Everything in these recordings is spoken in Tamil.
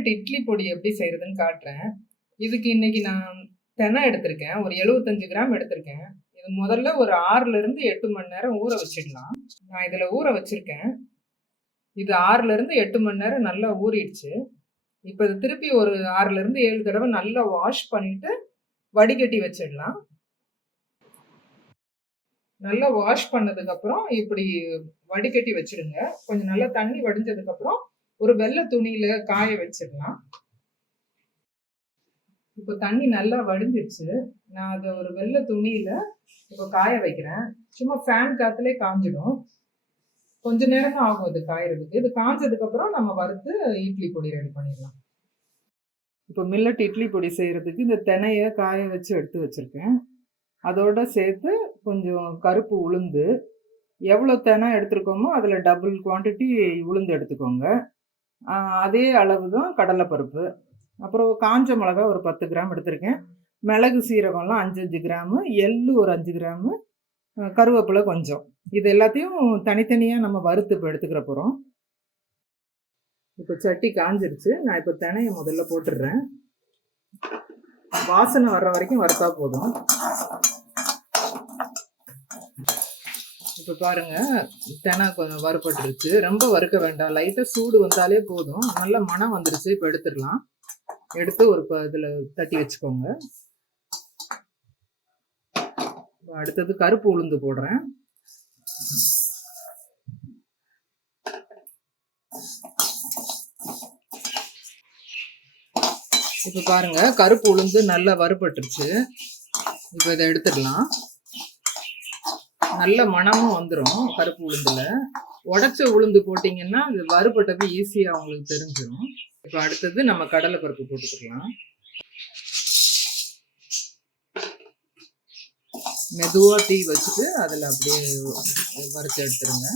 மில்லட் இட்லி பொடி எப்படி செய்கிறதுன்னு காட்டுறேன். இதுக்கு இன்னைக்கு நான் தெனை எடுத்திருக்கேன். ஒரு 75 கிராம் எடுத்திருக்கேன். இது முதல்ல ஒரு 6லேருந்து 8 மணி நேரம் ஊற வச்சிடலாம். நான் இதில் ஊற வச்சுருக்கேன். இது 6லேருந்து 8 மணி நேரம் நல்லா ஊறிடுச்சு. இப்போ இது திருப்பி ஒரு 6லேருந்து 7 தடவை நல்லா வாஷ் பண்ணிவிட்டு வடிகட்டி வச்சிடலாம். நல்லா வாஷ் பண்ணதுக்கப்புறம் இப்படி வடிகட்டி வச்சிடுங்க. கொஞ்சம் நல்லா தண்ணி வடிஞ்சதுக்கப்புறம் ஒரு வெள்ளை துணியில் காய வச்சிடலாம். இப்போ தண்ணி நல்லா வடிஞ்சிடுச்சு. நான் அதை ஒரு வெள்ளை துணியில் இப்போ காய வைக்கிறேன். சும்மா ஃபேன் காற்றுலே காஞ்சிடும். கொஞ்ச நேரம் தான் ஆகும் இது காயறதுக்கு. இது காஞ்சதுக்கப்புறம் நம்ம வறுத்து இட்லி பொடி ரெடி பண்ணிடலாம். இப்போ மில்லட் இட்லி பொடி செய்கிறதுக்கு இந்த தினையை காய வச்சு எடுத்து வச்சுருக்கேன். அதோடு சேர்த்து கொஞ்சம் கருப்பு உளுந்து, எவ்வளோ தினை எடுத்துருக்கோமோ அதில் டபுள் குவான்டிட்டி உளுந்து எடுத்துக்கோங்க. அதே அளவு தான் கடலைப்பருப்பு. அப்புறம் காஞ்ச மிளகா ஒரு 10 கிராம் எடுத்திருக்கேன். மிளகு சீரகம்லாம் 5 கிராமு, எள்ளு ஒரு 5 கிராமு, கருவேப்பிலை கொஞ்சம். இது எல்லாத்தையும் தனித்தனியாக நம்ம வறுத்து இப்போ எடுத்துக்கிற போகிறோம். இப்போ சட்டி காஞ்சிருச்சு. நான் இப்போ தினையை முதல்ல போட்டுடுறேன். வாசனை வர்ற வரைக்கும் வறுத்தா போதும். இப்போ பாருங்கள், தினை கொஞ்சம் வறுபட்டுருச்சு. ரொம்ப வறுக்க வேண்டாம், லைட்டாக சூடு வந்தாலே போதும். நல்ல மணம் வந்துருச்சு. இப்போ எடுத்துடலாம். எடுத்து ஒரு இதில் தட்டி வச்சுக்கோங்க. அடுத்தது கருப்பு உளுந்து போடுறேன். இப்போ பாருங்க, கருப்பு உளுந்து நல்லா வறுபட்டுருச்சு. இப்போ இதை எடுத்துடலாம். நல்ல மணமும் வந்துடும் கருப்பு உளுந்துல. உடச்ச உளுந்து போட்டிங்கன்னா அது வறுபட்டது ஈஸியாக உங்களுக்கு தெரிஞ்சிடும். இப்போ அடுத்தது நம்ம கடலைப்பருப்பு போட்டுக்கலாம். மெதுவாக தீ வச்சுட்டு அதில் அப்படியே வறுத்து எடுத்துருங்க.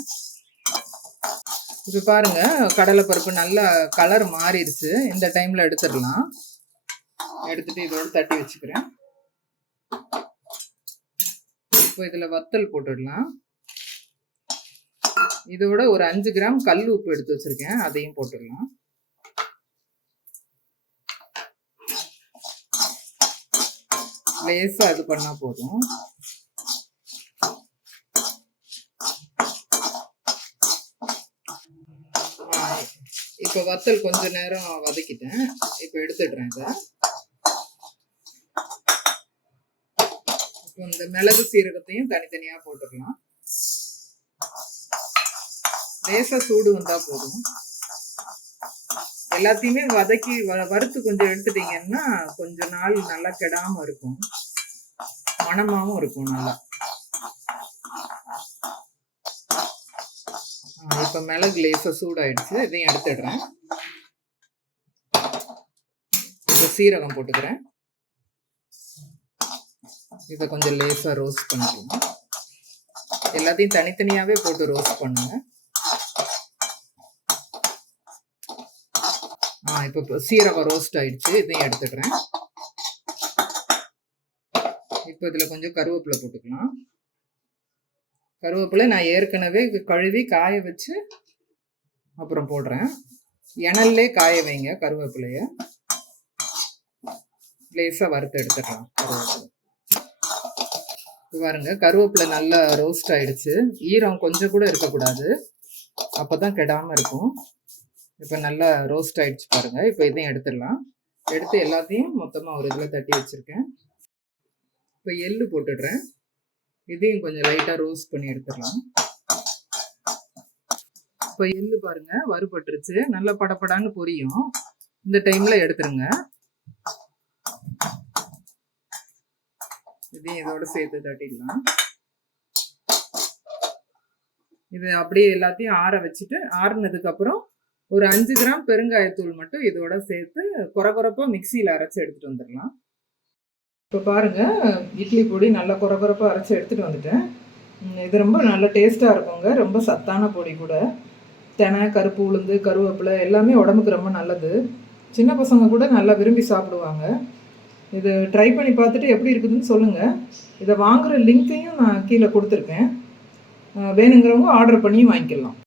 இப்போ பாருங்க, கடலைப்பருப்பு நல்லா கலர் மாறிடுச்சு. இந்த டைமில் எடுத்துடலாம். எடுத்துட்டு இதோடு தட்டி வச்சுக்கிறேன். இப்போ இதில் வத்தல் போட்டுடலாம். இதோட ஒரு 5 கிராம் கல் உப்பு எடுத்து வச்சிருக்கேன், அதையும் போட்டுடலாம். லேசாக இது பண்ணால் போதும். இப்போ வத்தல் கொஞ்ச நேரம் வதக்கிட்டேன். இப்போ எடுத்துடுறேன் இதை. இப்போ இந்த மிளகு சீரகத்தையும் தனித்தனியாக போட்டுக்கலாம். லேசாக சூடு வந்தால் போதும். எல்லாத்தையுமே வதக்கி வறுத்து கொஞ்சம் எடுத்துட்டீங்கன்னா கொஞ்ச நாள் நல்லா கெடாமல் இருக்கும், மணமாகவும் இருக்கும் நல்லா. இப்போ மிளகு லேசாக சூடாயிடுச்சு. இதையும் எடுத்துடுறேன். இப்போ சீரகம் போட்டுக்கிறேன். இதை கொஞ்சம் லேசாக ரோஸ்ட் பண்ணிக்கலாம். எல்லாத்தையும் தனித்தனியாகவே போட்டு ரோஸ்ட் பண்ணுங்க. இப்போ சீரகம் ரோஸ்ட் ஆயிடுச்சு. இதையும் எடுத்துக்கிறேன். இப்போ இதில் கொஞ்சம் கருவேப்பிலை போட்டுக்கலாம். கருவேப்பிலை நான் ஏற்கனவே கழுவி காய வச்சு அப்புறம் போடுறேன். இணல்லே காய வைங்க கருவேப்பிலைய. லேசாக வறுத்து எடுத்துக்கலாம் கருவேப்பிலை. பாருங்க, கருவேப்பிலை நல்லா ரோஸ்ட் ஆயிடுச்சு. ஈரம் கொஞ்சம் கூட இருக்கக்கூடாது, அப்போ தான் கெடாமல் இருக்கும். இப்போ நல்லா ரோஸ்ட் ஆயிடுச்சு பாருங்க. இப்போ இதையும் எடுத்துடலாம். எடுத்து எல்லாத்தையும் மொத்தமாக ஒரு இதில் தட்டி வச்சுருக்கேன். இப்போ எள்ளு போட்டுடுறேன். இதையும் கொஞ்சம் லைட்டாக ரோஸ்ட் பண்ணி எடுத்துடலாம். இப்போ எள்ளு பாருங்க வறுபட்டுருச்சு, நல்லா படப்படான்னு பொரியும். இந்த டைமில் எடுத்துருங்க. இதையும் இதோட சேர்த்து தட்டிடலாம். இது அப்படியே எல்லாத்தையும் ஆற வச்சுட்டு, ஆறுனதுக்கப்புறம் ஒரு 5 கிராம் பெருங்காயத்தூள் மட்டும் இதோட சேர்த்து கொரகொரப்பாக மிக்சியில் அரைச்சி எடுத்துகிட்டு வந்துடலாம். இப்போ பாருங்கள், இட்லி பொடி நல்லா கொரகொரப்பாக அரைச்சி எடுத்துகிட்டு வந்துட்டேன். இது ரொம்ப நல்ல டேஸ்ட்டாக இருக்குங்க. ரொம்ப சத்தான பொடி கூட. தெனை, கருப்பு உளுந்து, கருவேப்பிலை எல்லாமே உடம்புக்கு ரொம்ப நல்லது. சின்ன பசங்க கூட நல்லா விரும்பி சாப்பிடுவாங்க. இது ட்ரை பண்ணி பார்த்துட்டு எப்படி இருக்குதுன்னு சொல்லுங்கள். இதை வாங்குகிற லிங்க்கையும் நான் கீழே கொடுத்துருக்கேன். வேணுங்கிறவங்க ஆர்டர் பண்ணி வாங்கிக்கலாம்.